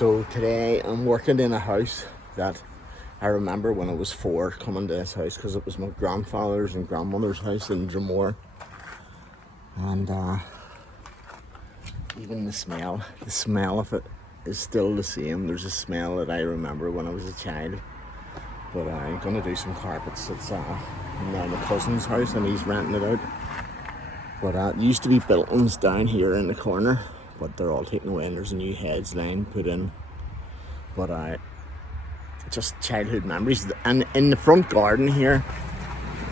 So today I'm working in a house that I remember when I was 4 coming to this house because it was my grandfather's and grandmother's house in Dromore. And even the smell of it is still the same. There's a smell that I remember when I was a child. But I'm gonna do some carpets. It's now my cousin's house and he's renting it out. But it used to be buildings down here in the corner, but they're all taken away and there's a new heads line put in. But just childhood memories. And in the front garden here,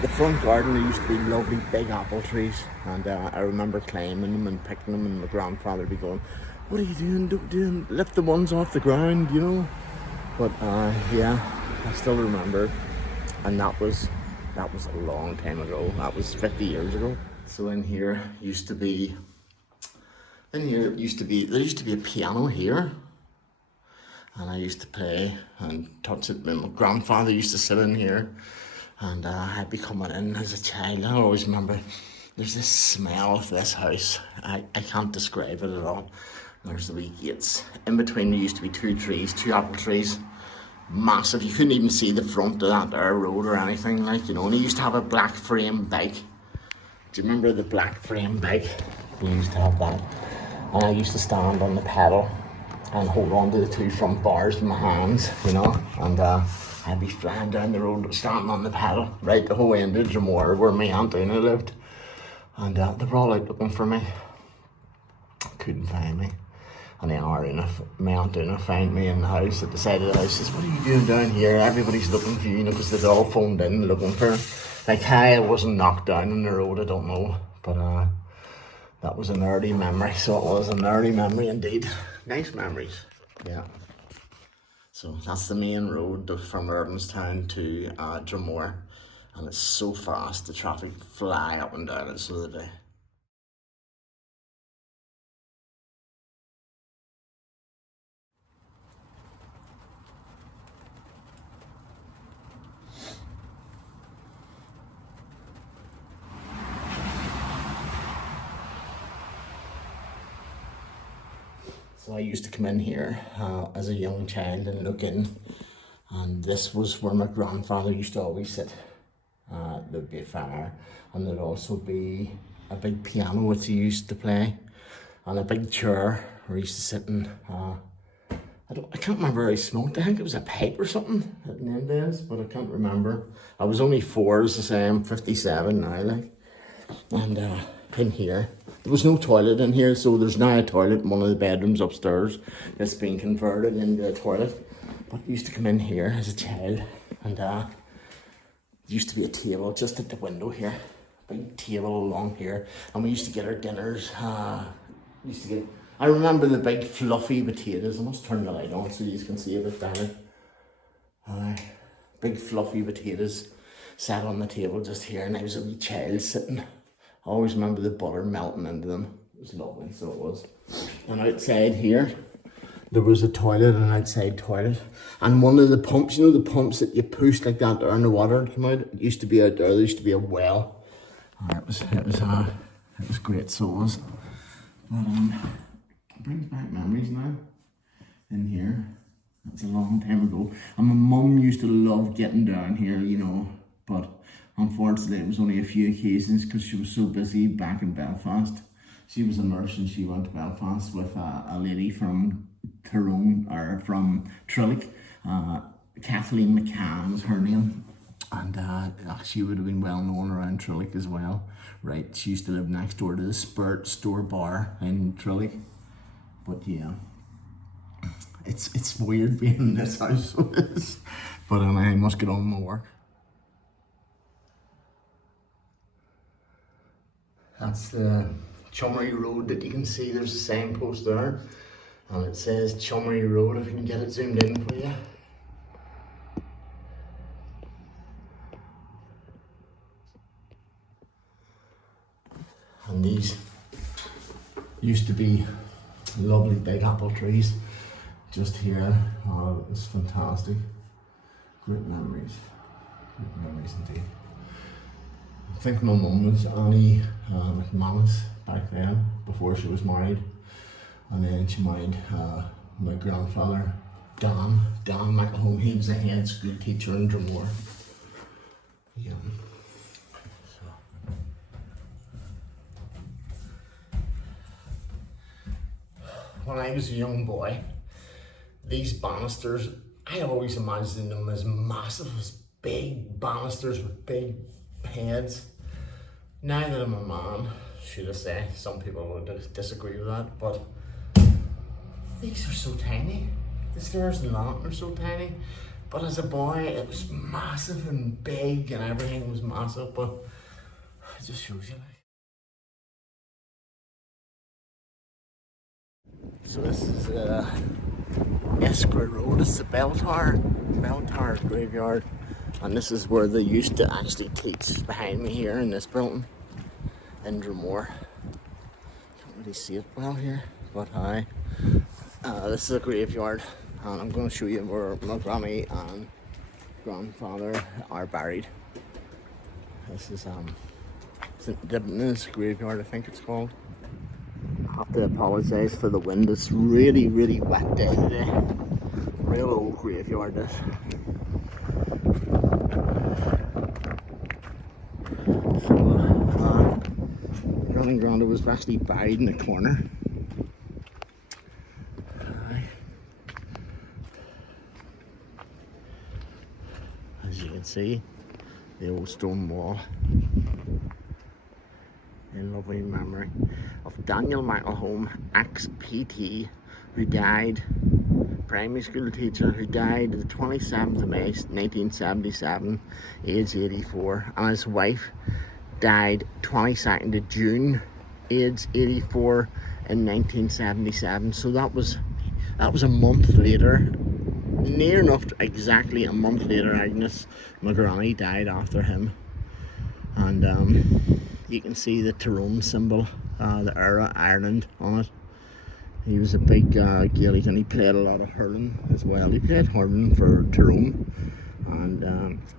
there used to be lovely big apple trees, and I remember climbing them and picking them, and my grandfather would be going, "What are you doing? Don't do lift the ones off the ground, you know." But yeah, I still remember, and that was a long time ago. That was 50 years ago. So in here used to be there used to be a piano here, and I used to play and touch it. My grandfather used to sit in here, and I'd be coming in as a child. I always remember there's this smell of this house. I can't describe it at all. There's the wee gates. In between there used to be two apple trees. Massive. You couldn't even see the front of that there road or anything, like, you know. And he used to have a black frame bike. Do you remember the black frame bike? We used to have that. And I used to stand on the pedal and hold on to the two front bars with my hands, you know. And I'd be flying down the road, standing on the pedal, right the whole end of Dromore, where my aunt Una lived. And they were all out looking for me. Couldn't find me. And then my aunt Una found me in the house, at the side of the house. Says, "What are you doing down here? Everybody's looking for you," you know, because they'd all phoned in looking for her. Like, how I wasn't knocked down on the road, I don't know. But that was an early memory. So it was an early memory indeed. Nice memories. Yeah. So that's the main road from Irvinstown to Dromore. And it's so fast, the traffic fly up and down it so they do. So I used to come in here as a young child and look in, and this was where my grandfather used to always sit. There'd be a fire, and there'd also be a big piano which he used to play, and a big chair where he used to sit in. I can't remember how he smoked. I think it was a pipe or something at the end days, but I can't remember. I was only 4, as I say. I'm 57 now, like. And in here, there was no toilet in here, so there's now a toilet in one of the bedrooms upstairs that's been converted into a toilet. But I used to come in here as a child, and there used to be a table just at the window here, big table along here, and we used to get our dinners. I remember the big fluffy potatoes. I must turn the light on so you can see a bit better. Big fluffy potatoes sat on the table just here, and I was a wee child sitting. I always remember the butter melting into them. It was lovely, so it was. And outside here, there was a toilet, an outside toilet. And one of the pumps, you know the pumps that you push like that there and the water would come out? It used to be out there. There used to be a well. It was great, so it was. But it brings back memories now in here. That's a long time ago. And my mum used to love getting down here, you know, but unfortunately, it was only a few occasions because she was so busy back in Belfast. She was a nurse and she went to Belfast with a lady from Tyrone, or from Trillick. Kathleen McCann was her name. And she would have been well known around Trillick as well. Right, she used to live next door to the Spirit Store bar in Trillick. But yeah, it's weird being in this house, so it is. But I must get on with my work. That's the Chummery Road that you can see. There's a signpost there, and it says Chummery Road, if you can get it zoomed in for you. And these used to be lovely big apple trees just here. Oh, it was fantastic. Great memories. Great memories indeed. I think my mum was Annie McManus back then, before she was married. And then she married my grandfather, Don McElhone. He was a head school teacher in Dromore. Yeah. When I was a young boy, these banisters, I always imagined them as massive, as big banisters with big heads. Now that I'm a man, should I say, some people would disagree with that, but these are so tiny. The stairs and lantern are so tiny. But as a boy, it was massive and big and everything was massive, but it just shows you like. So this is Eskra Road. It's the Bell Tower graveyard, and this is where they used to actually teach, behind me here in this building in Dromore. Can't really see it well here, but this is a graveyard, and I'm going to show you where my granny and grandfather are buried. This is St. Dibna's graveyard, I think it's called. I have to apologise for the wind. It's really wet day today. Real old graveyard this. So Granny and Granda was actually buried in the corner. As you can see, the old stone wall. In lovely memory of Daniel McElhone, ex-PT, who died, primary school teacher, who died the 27th of May 1977, age 84, and his wife died 22nd of June, age 84, in 1977. So that was a month later, near enough exactly a month later. Agnes, my granny, died after him, and you can see the Tyrone symbol, the era Ireland on it. He was a big Gaelic, and he played a lot of hurling as well. He played hurling for Tyrone, and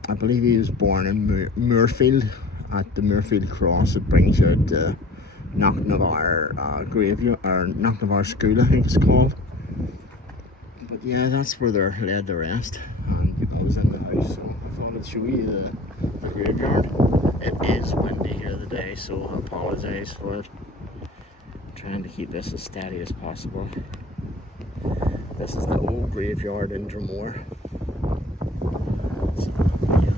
I believe he was born in Muirfield, at the Muirfield Cross that brings you out to Knocknavar graveyard, or Knocknavar School, I think it's called. But yeah, that's where they're laid to rest, and I was in the house, so I thought I'd show you the graveyard. It is windy here today, so I apologise for it. I'm trying to keep this as steady as possible. This is the old graveyard in Dromore. So, yeah.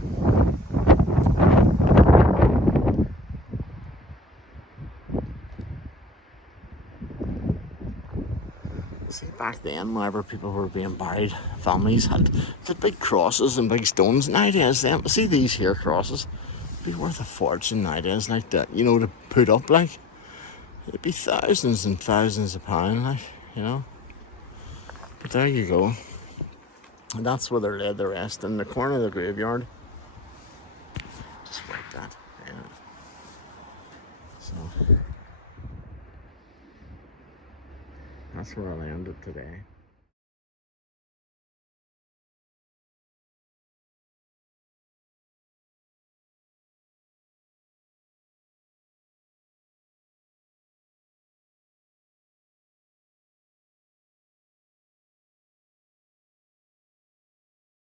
See, back then, whenever people were being buried, families had big crosses and big stones. Nowadays, see these here crosses? Be worth a fortune nowadays, like that, you know, to put up, like it'd be thousands and thousands of pounds, like, you know. But there you go, and that's where they're laid to rest, in the corner of the graveyard, just like that. Yeah. So that's where I landed today.